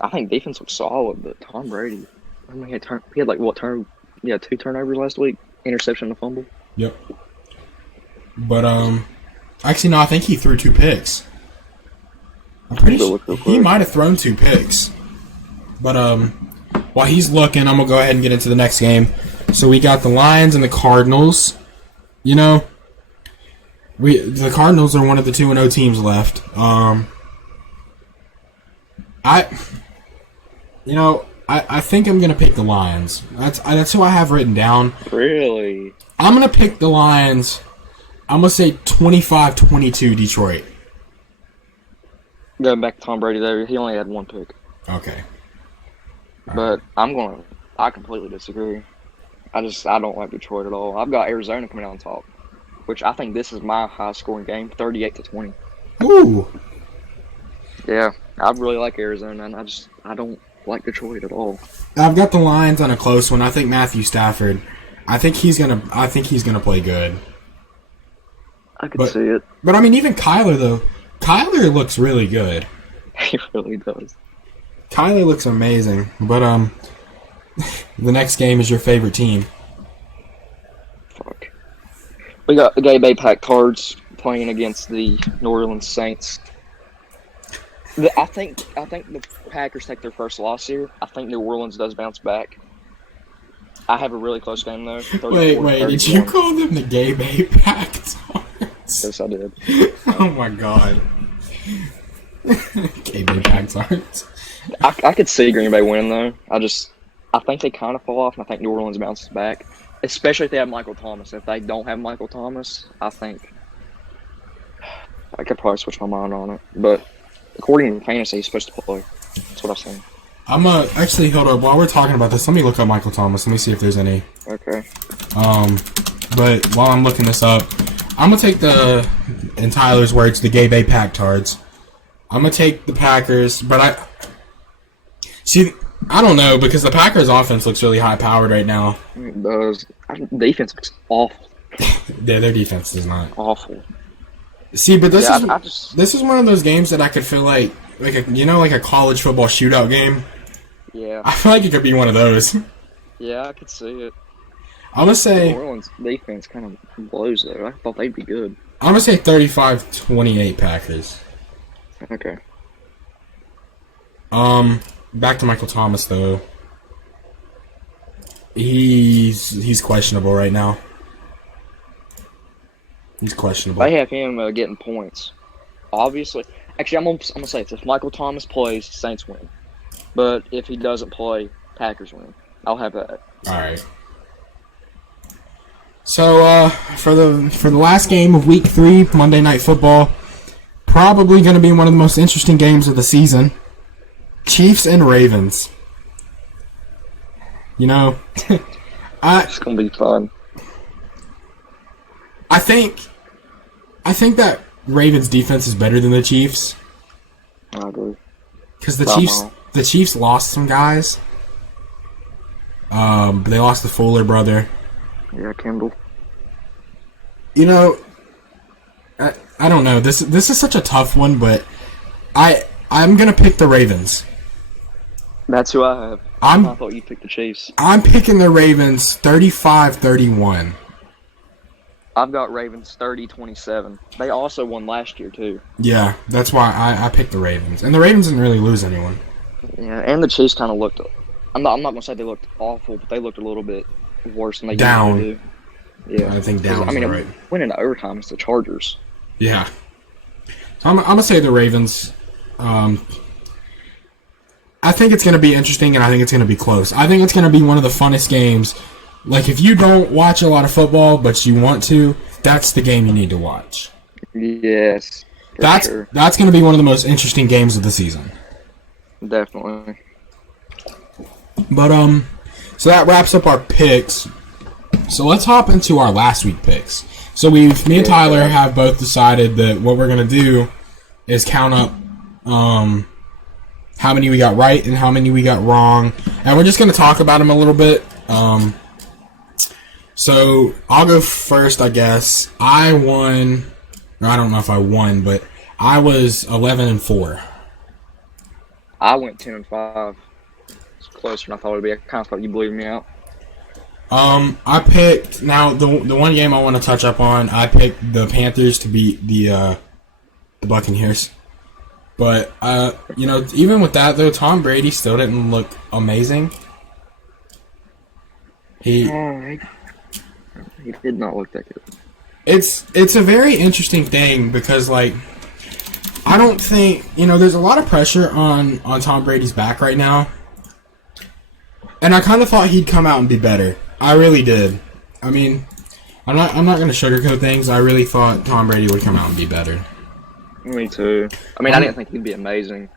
I think defense looks solid, but Tom Brady, I mean, he had like what turn? Yeah, 2 turnovers last week, interception and a fumble. Yep. But actually no, I think he threw 2 picks. I'm pretty sure he might have thrown 2 picks. But while he's looking, I'm gonna go ahead and get into the next game. So we got the Lions and the Cardinals. You know, the Cardinals are one of the 2-0 teams left. I think I'm gonna pick the Lions. That's who I have written down. Really? I'm gonna pick the Lions. I'm gonna say 25-22 Detroit. Going back to Tom Brady there, he only had 1 pick. Okay. But I completely disagree. I don't like Detroit at all. I've got Arizona coming out on top, which I think this is my high scoring game, 38-20. Ooh. Yeah, I really like Arizona, and I don't like Detroit at all. I've got the Lions on a close one. I think Matthew Stafford. I think he's gonna play good. I could see it. But I mean, even Kyler though. Kyler looks really good. He really does. Kyler looks amazing. But the next game is your favorite team. Fuck. We got the Bay Pack Cards playing against the New Orleans Saints. I think the Packers take their first loss here. I think New Orleans does bounce back. I have a really close game though. Wait, did you call them the Gay Bay Pack Tarts? Yes, I did. Oh my god. Gay Bay Pack Tarts. I could see Green Bay winning though. I think they kind of fall off, and I think New Orleans bounces back. Especially if they have Michael Thomas. If they don't have Michael Thomas, I think I could probably switch my mind on it. But according to fantasy, he's supposed to play. That's what I'm saying. I'm actually hold up. While we're talking about this, let me look up Michael Thomas. Let me see if there's any. Okay. But while I'm looking this up, I'm gonna take in Tyler's words, the Gay Bay Pack Tards. I'm gonna take the Packers, but I don't know because the Packers' offense looks really high powered right now. It does. Defense looks awful. Yeah, their defense is not awful. See, but this is one of those games that I could feel like a college football shootout game. Yeah. I feel like it could be one of those. Yeah, I could see it. I'm gonna say New Orleans defense kind of blows though. I thought they'd be good. I'm gonna say 35-28 Packers. Okay. Back to Michael Thomas though. He's questionable right now. He's questionable. They have him getting points. Obviously, actually, I'm gonna say this: if Michael Thomas plays, Saints win. But if he doesn't play, Packers win. I'll have that. All right. So for the last game of Week 3, Monday Night Football, probably going to be one of the most interesting games of the season. Chiefs and Ravens. You know, It's gonna be fun. I think that Ravens defense is better than the Chiefs. I agree. Because the Chiefs lost some guys. They lost the Fuller brother. Yeah, Kendall. You know, I don't know. This is such a tough one, but I'm gonna pick the Ravens. That's who I have. I thought you picked the Chiefs. I'm picking the Ravens 35-31. I've got Ravens 30-27. They also won last year too. Yeah, that's why I picked the Ravens. And the Ravens didn't really lose anyone. Yeah, and the Chiefs kind of looked. I'm not gonna say they looked awful, but they looked a little bit worse than they usually do. Yeah, I think down. I mean, right. Winning the overtime is the Chargers. Yeah. So I'm gonna say the Ravens. I think it's gonna be interesting, and I think it's gonna be close. I think it's gonna be one of the funnest games. Like, if you don't watch a lot of football, but you want to, that's the game you need to watch. Yes, that's going to be one of the most interesting games of the season. Definitely. But so that wraps up our picks. So let's hop into our last week picks. So me and Tyler have both decided that what we're gonna do is count up how many we got right and how many we got wrong, and we're just gonna talk about them a little bit. So I'll go first, I guess. I won. Or I don't know if I won, but I was 11-4. I went 10-5. It's closer than I thought it'd be. I kind of thought you blew me out. I picked now the one game I want to touch up on. I picked the Panthers to beat the Buccaneers, but you know, even with that though, Tom Brady still didn't look amazing. He did not look that good. It's a very interesting thing because, like, I don't think, you know, there's a lot of pressure on Tom Brady's back right now, and I kind of thought he'd come out and be better. I really did. I mean, I'm not going to sugarcoat things. I really thought Tom Brady would come out and be better. Me too. I mean, I didn't think he'd be amazing.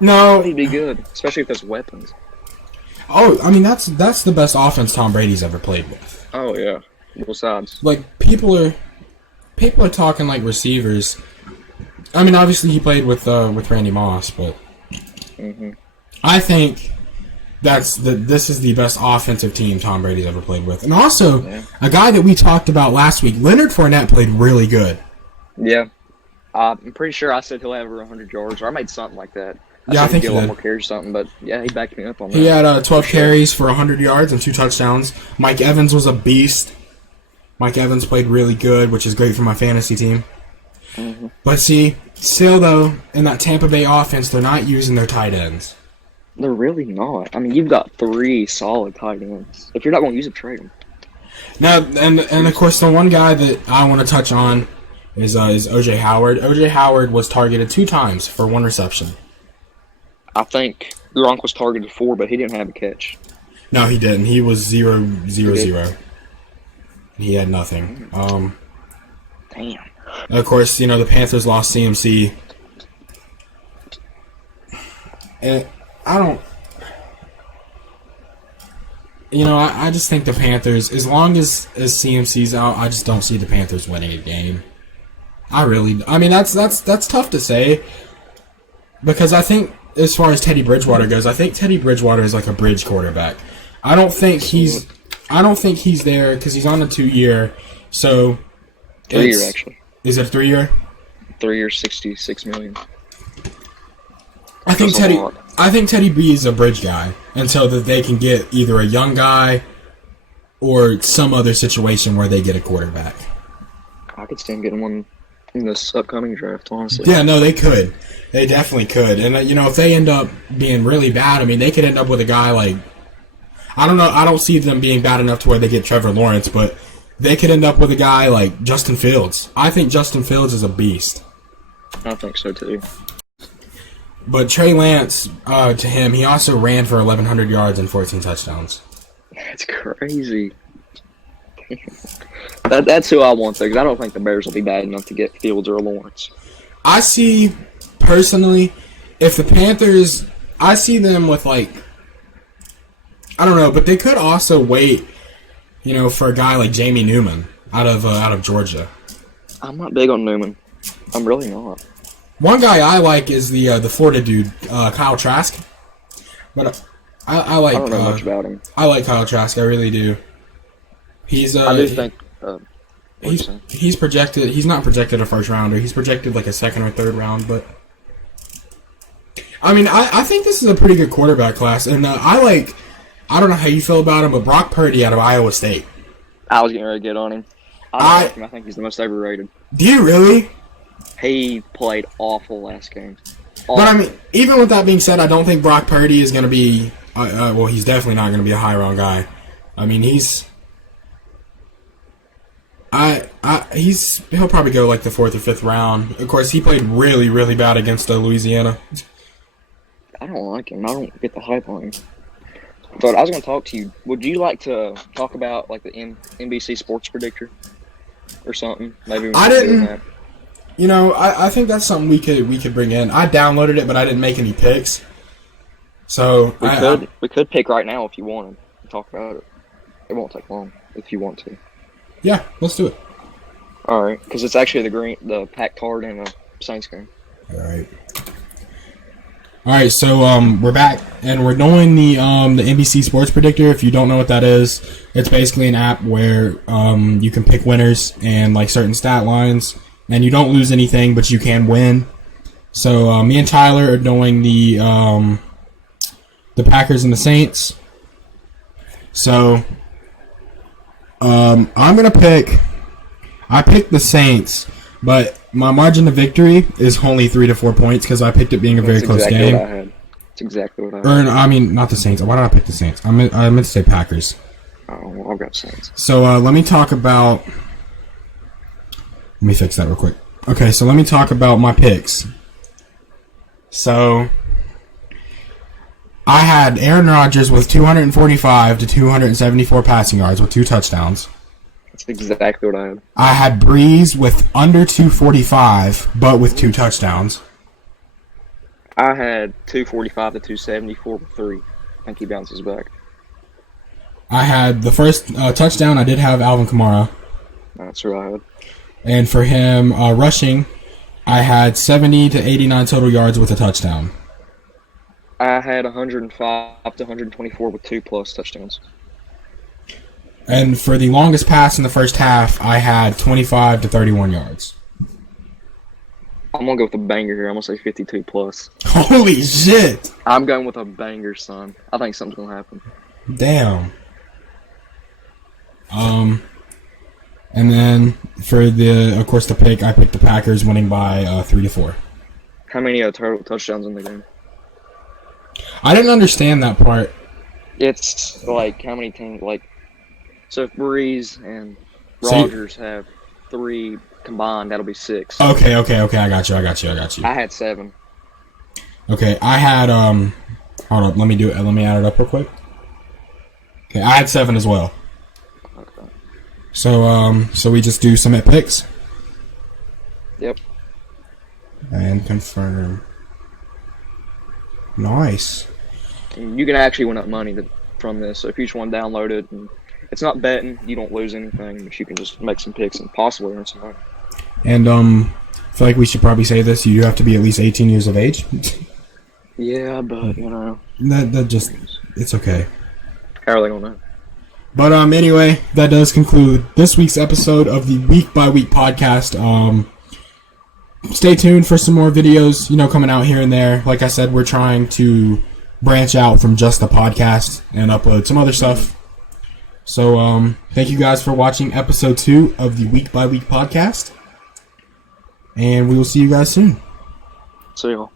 No, he'd be good, especially if there's weapons. Oh, I mean, that's the best offense Tom Brady's ever played with. Oh yeah, both sides. Like, people are talking like receivers. I mean, obviously he played with Randy Moss, but I think this is the best offensive team Tom Brady's ever played with. And also, a guy that we talked about last week, Leonard Fournette, played really good. Yeah. I'm pretty sure I said he'll have over 100 yards, or I made something like that. I think he did. did. A lot more carries or something, but yeah, he backed me up on that. He had 12 carries for 100 yards and 2 touchdowns. Mike Evans was a beast. Mike Evans played really good, which is great for my fantasy team. But see, still though, in that Tampa Bay offense, they're not using their tight ends. They're really not. I mean, you've got 3 solid tight ends. If you're not going to use them, trade them. Now, and of course, the one guy that I want to touch on is O.J. Howard. O.J. Howard was targeted 2 times for 1 reception. I think Gronk was targeted 4, but he didn't have a catch. No, he didn't. He was 0-0-0. He had nothing. Damn. Of course, you know, the Panthers lost CMC. And I don't... You know, I just think the Panthers, as long as CMC's out, I just don't see the Panthers winning a game. I mean, that's tough to say. Because I think, as far as Teddy Bridgewater goes, I think Teddy Bridgewater is like a bridge quarterback. I don't think he's there because he's on a 2-year. So 3-year actually. Is it a 3-year? 3 years, $66 million. I think Teddy B is a bridge guy until that they can get either a young guy or some other situation where they get a quarterback. I could see him getting one in this upcoming draft, honestly. Yeah, no, they could. They definitely could. And, you know, if they end up being really bad, I mean, they could end up with a guy like... I don't know. I don't see them being bad enough to where they get Trevor Lawrence, but they could end up with a guy like Justin Fields. I think Justin Fields is a beast. I think so, too. But Trey Lance, to him, he also ran for 1,100 yards and 14 touchdowns. That's crazy. That's who I want, though, because I don't think the Bears will be bad enough to get Fields or Lawrence. I see, personally, if the Panthers, I see them with, like, I don't know, but they could also wait, for a guy like Jamie Newman out of Georgia. I'm not big on Newman. I'm really not. One guy I like is the Florida dude, Kyle Trask. But I like. I don't know much about him. I like Kyle Trask. I really do. I do think. He's projected. He's not projected a first rounder. He's projected like a second or third round. But I mean, I think this is a pretty good quarterback class, and I like. I don't know how you feel about him, but Brock Purdy out of Iowa State. I was getting ready to get on him. I like him. I think he's the most overrated. Do you really? He played awful last game. Awful. But I mean, even with that being said, I don't think Brock Purdy is going to be. Well, he's definitely not going to be a high round guy. I mean, he's. He'll probably go like the 4th or 5th round. Of course, he played really, really bad against Louisiana. I don't like him. I don't get the hype on him. But I was going to talk to you. Would you like to talk about like the NBC Sports Predictor or something? Maybe I didn't. I think that's something we could bring in. I downloaded it, but I didn't make any picks. So we could pick right now if you wanted to talk about it. It won't take long if you want to. Yeah, let's do it. All right, because it's actually the pack card and the Saints game. All right. So we're back and we're doing the NBC Sports Predictor. If you don't know what that is, it's basically an app where you can pick winners and like certain stat lines, and you don't lose anything, but you can win. So me and Tyler are doing the Packers and the Saints. So I'm gonna pick. I picked the Saints, but my margin of victory is only 3 to 4 points because I picked it being a very close game. That's exactly what I had. I mean, not the Saints. Why did I pick the Saints? I meant to say Packers. Oh, well, I've got Saints. So let me talk about. Let me fix that real quick. Okay, so let me talk about my picks. So I had Aaron Rodgers with 245 to 274 passing yards with 2 touchdowns. That's exactly what I had. I had Breeze with under 245, but with 2 touchdowns. I had 245 to 274 with 3. I think he bounces back. I had the first touchdown. I did have Alvin Kamara. That's what I had. And for him rushing, I had 70 to 89 total yards with a touchdown. I had 105 to 124 with 2+ touchdowns. And for the longest pass in the first half, I had 25 to 31 yards. I'm going to go with a banger here. I'm going to say 52+. Holy shit! I'm going with a banger, son. I think something's going to happen. Damn. And then for of course, the pick, I picked the Packers winning by 3 to 4. How many total touchdowns in the game? I didn't understand that part. It's like how many teams, so if Breeze and Rodgers have 3 combined, that'll be 6. Okay, I got you. I had 7. Okay, I had, hold up, let me add it up real quick. Okay, I had 7 as well. Okay. So we just do submit picks? Yep. And confirm. Nice. You can actually win up money from this, so if you just want to download it, and it's not betting, you don't lose anything, but you can just make some picks and possibly earn some money. And I feel like we should probably say this, you do have to be at least 18 years of age. Yeah, but, That just, it's okay. How are they going to know? But anyway, that does conclude this week's episode of the Week by Week podcast. Stay tuned for some more videos, coming out here and there. Like I said, we're trying to branch out from just the podcast and upload some other stuff. So, thank you guys for watching episode 2 of the Week by Week podcast. And we will see you guys soon. See y'all.